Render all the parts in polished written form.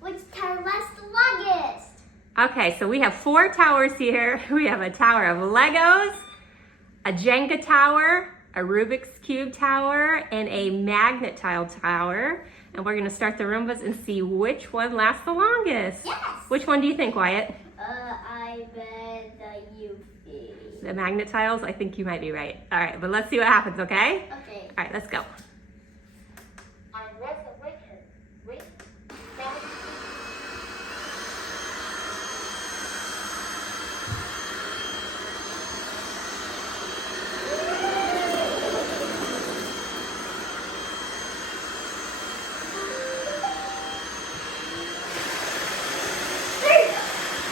which tower lasts the longest? Okay, so we have 4 towers here. We have a tower of Legos, a Jenga tower, a Rubik's Cube tower, and a magnet tile tower. And we're gonna start the Roombas and see which one lasts the longest. Yes. Which one do you think, Wyatt? I bet the UV. The magnet tiles? I think you might be right. All right, but let's see what happens, okay? Okay. All right, let's go.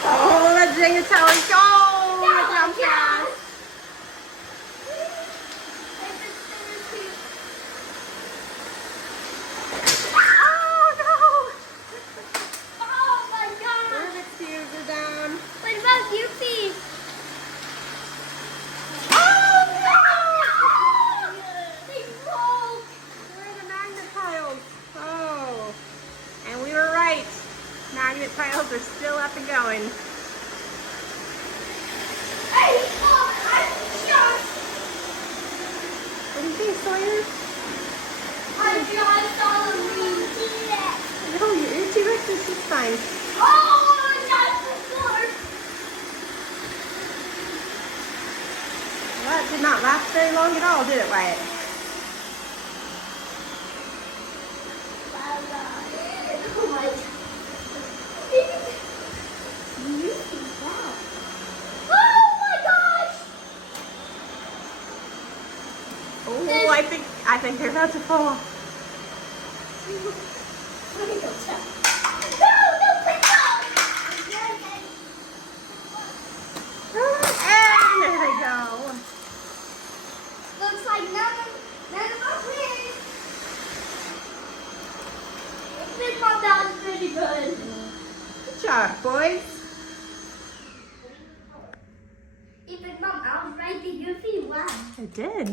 Oh, that Jenga tower, go! It went down fast. Oh, no! Oh my god! Rubik's cubes are down. What about you, Pete? Oh, no! They broke! Where are the magnet tiles? Oh, and we were right. Magnet tiles are still up and going. Hey, look! I'm just... What do you think, Sawyer? I just saw the green T-Rex. No, your T-Rex is just fine. Oh, that's the floor. Well, that did not last very long at all, did it, Wyatt? Oh my god. Oh my gosh! Oh, I think they're about to fall off. Let me go check. No, please And there they go. Looks like none of us win. Big Mom, that was pretty good. Good job, boys. Hey, Big Mom, I was right. The Goofy won. I did.